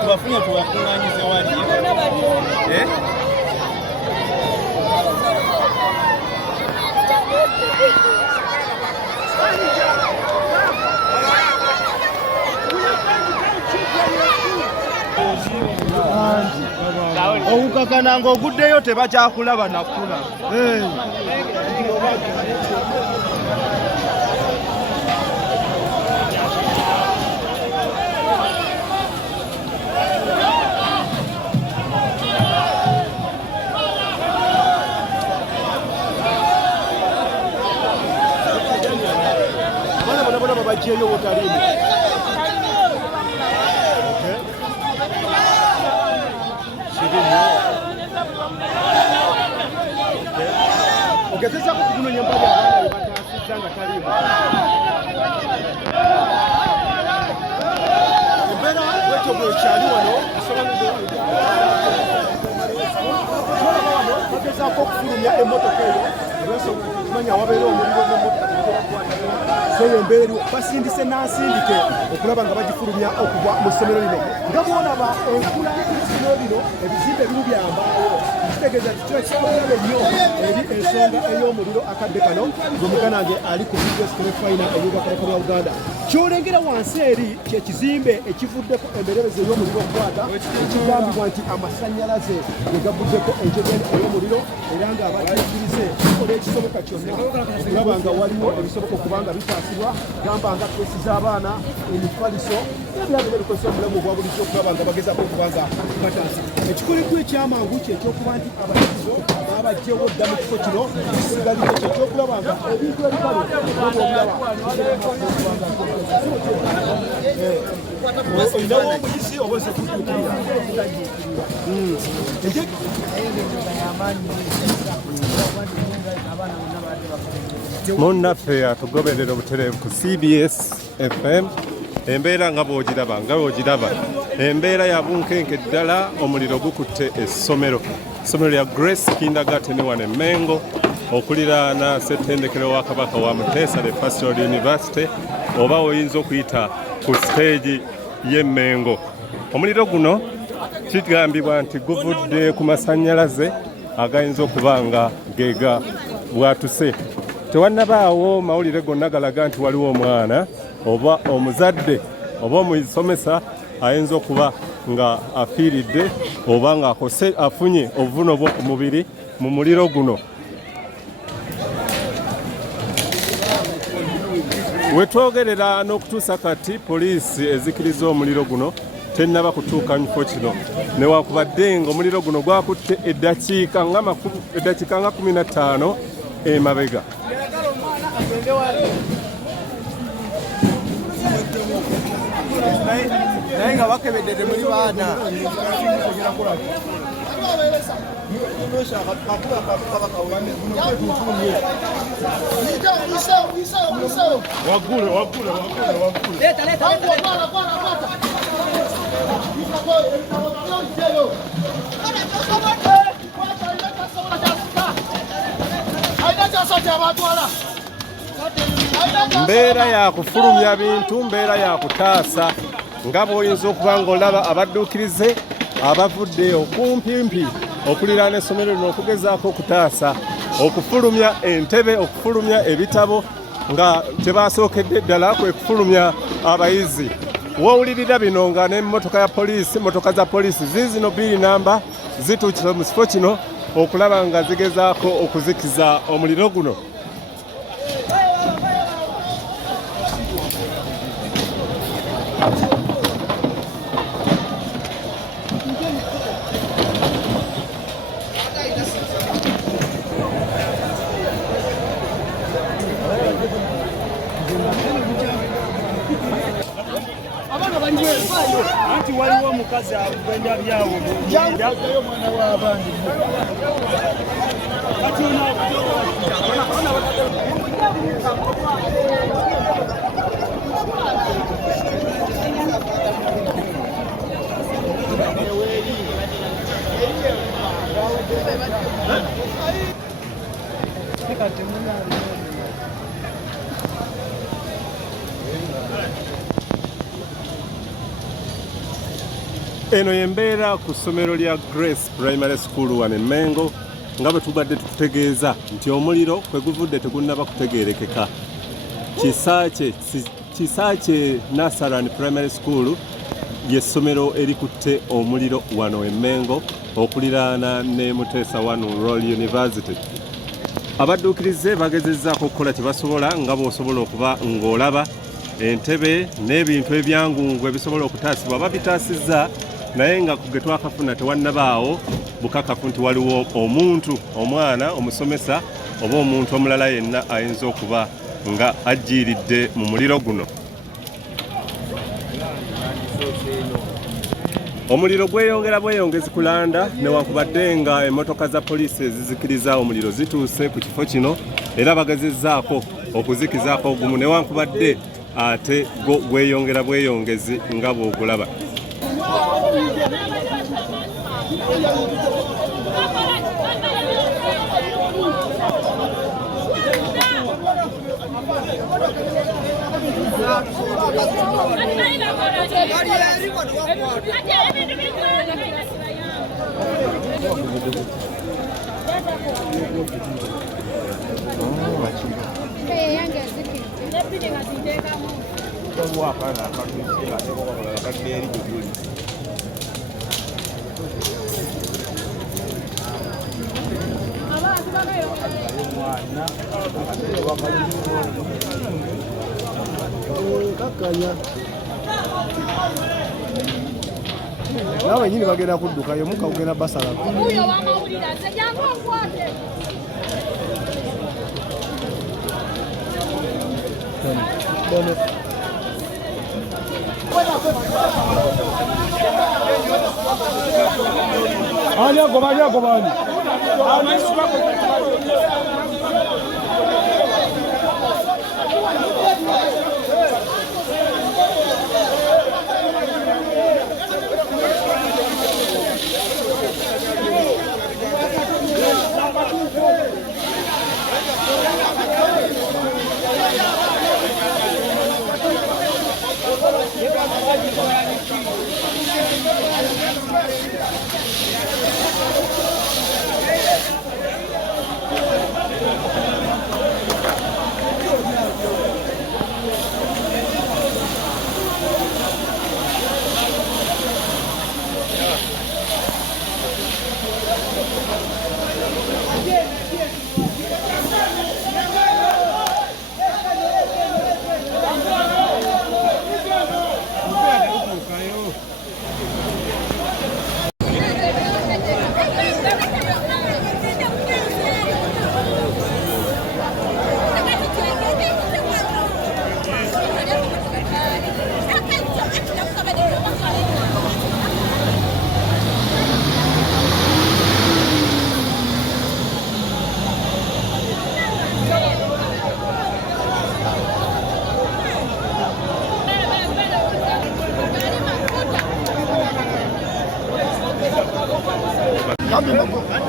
tubafunye tubakunganyize wali Okukakana ng'oguddeyo tebakyakulaba nakula. Bagiyeyo wotalini. Ogezesa ku kunonya mbali abaana bataasiddwa nga taliimu. Embeera bwetyo bwekyali wano bagezaako okufulumya emmotoka eyo olw'ensonga wabeera omuliro n'emmotoka embeera basindise n'asindike okulaba nga bagifulumya okuva mu ssomero lino. Nga bw'olaba enkula y'essomero lino ebizimbe ebimu byambaawo kitegeeza nti kiba kikolera nnyo eri ensonga ey'omuliro akadde kano ng'omuganange ali ku bizinesi terefayina ey'obwakabaka bwa Uganda. Ky'olengera wansi eri kyekizimbe ekivuddeko emberebezi ey'omuliro okukwata ekigambibwa nti amasannyalaze ge gavuddeko enjegeni ey'omuliro era ng'abakirize kola ekisoboka kyonna okulaba nga waliwo ebisoboka okuba nga bitaasibwa gamba nga kesi z'abaana emifaliso n'ebirala ebikozesa obulamu obwa bulijjo okulaba nga bagezaako okuba nga bataasibwa. Ekikulikulu ekyamangu kye ekyokuba nti abayizi n'abajjewo dda mu kifo kino kisigalire kye ekyokulaba nga ebintu ebikalu obulaba olinawo omuyizi oba ose kutuukirira munnaffe atugoberera obutereevu ku CBS FM. Embeera nga bw'ogiraba embeera ya bunkenke ddala. Omuliro gukutte essomero lya Grace Kindergarten wano e Mengo okuliraana ssettendekero wa Kabaka wa Muteesa the Pastoral University oba oyinza okuyita ku stage y'e Mengo. Omuliro guno kigambibwa nti guvudde ku masannyalaze agayinza okuba nga geega bwatuse. Tewannabaawo mawulire gonna galaga nti waliwo omwana oba omuzadde oba omusomesa ayinza okuba nga afiiridde oba nga afunye obuvuno bw'oku mubiri mu muliro guno. Wetwogerera n'okutuusa kati poliisi ezikiriza omuliro guno tennaba kutuuka mu kifo kino newankubadde ng'omuliro guno gwakutte eddakiika nga 15 emabega. naye nga bakebedde muri baana Mbeera ya kufulumya bintu, mbeera ya kutaasa nga bw'oyinza okuba ng'olaba abadduukirize abavudde okumpimpi okuliraana essomero lino okugezaako okutaasa okufulumya entebe, okufulumya ebitabo nga tebasookedde ddala kwe kufulumya abayizi. Wowulirira bino nga n'emmotoka ya poliisi, emmotoka za poliisi ziizino bbiri namba zituukira mu kifo kino okulaba nga zigezaako okuzikiza omuliro guno. Anti waliwo omukazi agenda byawo yagayo mwana w'abandi Eno yembeera ku ssomero lya Grace Primary School wano e Mengo nga bwe tubadde tukutegeeza nti omuliro kwe guvudde tegunnaba kutegeerekeka. Kisaakye Nursery and Primary School y'essomero erikutte omuliro wano e Mengo okuliraana ne Muteesa One Royal University. Abadduukirize bagezezzaako okukola kye basobola nga bw'osobola okuba ng'olaba entebe n'ebintu ebyangungu ebisobola okutaasibwa babitaasizza, naye nga ge twakafuna tewannabaawo bukakafu nti waliwo omuntu, omwana, omusomesa oba omuntu omulala yenna ayinza okuba nga ajjiiridde mu muliro guno. Omuliro gweyongera bweyongezi kulanda newankubadde nga emmotoka za poliisi ezizikiriza omuliro zituuse ku kifo kino era bagezezzaako okuzikizaako ogumu newankubadde ate gweyongera bweyongezi nga bw'ogulaba. Nawe nyini bagenda kuddukayo muka kugenda basalako. Oyo wamawulira nze jangu onkwate. Ani agobani.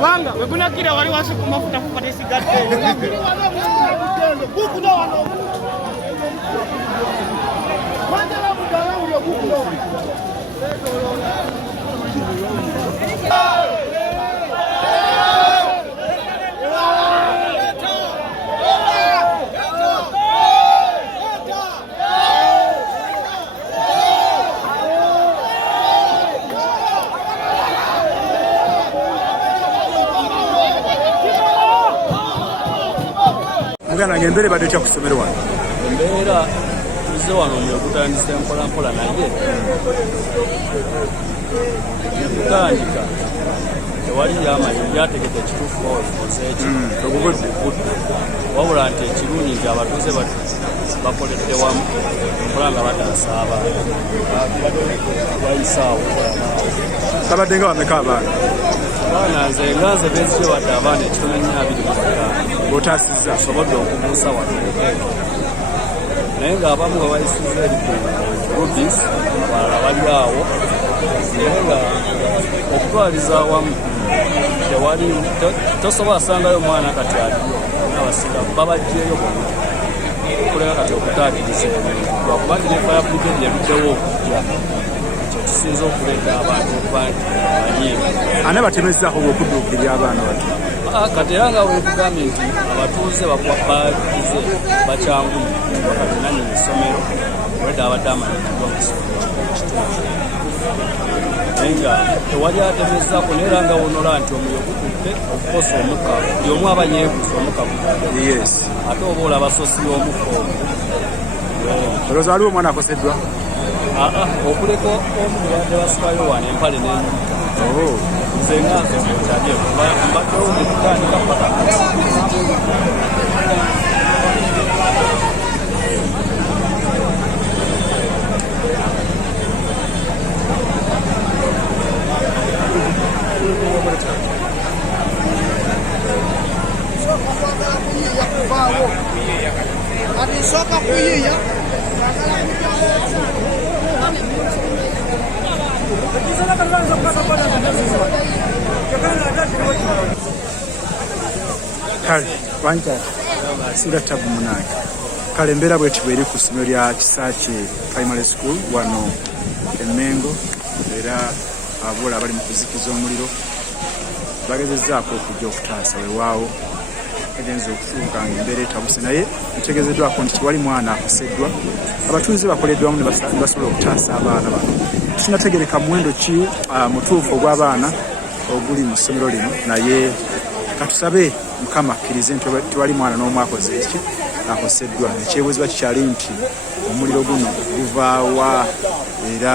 Wanga, wegunakira wali wasi kumafuta kupata isigatte. Gukutte wano. Manda la mudala uli Gukutte. Embere badde kya kusomero wano. Embeera tuze wano okutandisa mpolampola naye kutandika tewali yamanyi byategedde ekituufu ozeeki wabula nti ekirungi nti abatuuze bakoledde wamu mpola nga batasaaba bayisaawo Babadde nga bameka abaana? Abaana nze bezze wadde abaana 125 b'otaasizza sobodde okubuusa wano naye ng'abamu nga bayisiza rubis balala bali awo naye nga okutwaliza awamu tewali tosobola sangayo omwana kati aliyo abasinga babajjeeyo bonna okuleka kati okutaatiriza lwakuba nti ne fire brigade ebiddewo okujja ekyo kisinza okuleeta abantu okuba banyiivu. Ani batemezzaako okudduukirira abaana bato? Kati era nga weekugambye nti abatuuze bagize bakyanguye bakalinanyini essomero olwedde abadde amanyikiddwa mu kitundu naye nga tewali atemezzaako naye era nga wonola nti omuliro gukutte okukosa omukka buli omu aba yeegusa omukka ate oba olaba sosi y'omukka ogwo olowooza waliwo omwana akoseddwa? okuleka omu nebadde basibayo wano empale n'enyumita nze nga nze mwetabye mbaddewo nekutandika paka soka kuyiya kale wanja asira tabu munange kale embeera bwetyo eri ku ssomero lya Kisaakye Primary School wano e Mengo era ababuula abali mu kuzikiza omuliro bagezezzaako okujja okutaasa weewaawo egenza okufuuka ngaembeera etabuse naye kitegeezeddwako nti tewali mwana akoseddwa abatuuze bakoleddwamu ne basobola okutaasa abaana bano tunategereka muwendo ki mutuufu ogw'abaana oguli mu ssomero lino naye katusabe mukama akkirize nti tewali mwana n'omu akoze eki akoseddwa ekyebuuzibwa kikyali nti omuliro guno guvaawa era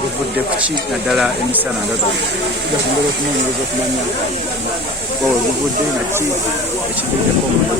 guvudde ku ki naddala emisana nga gano tugasobola okunoonyereza okumanya wawe guvudde nga ki ekividdeko omuliro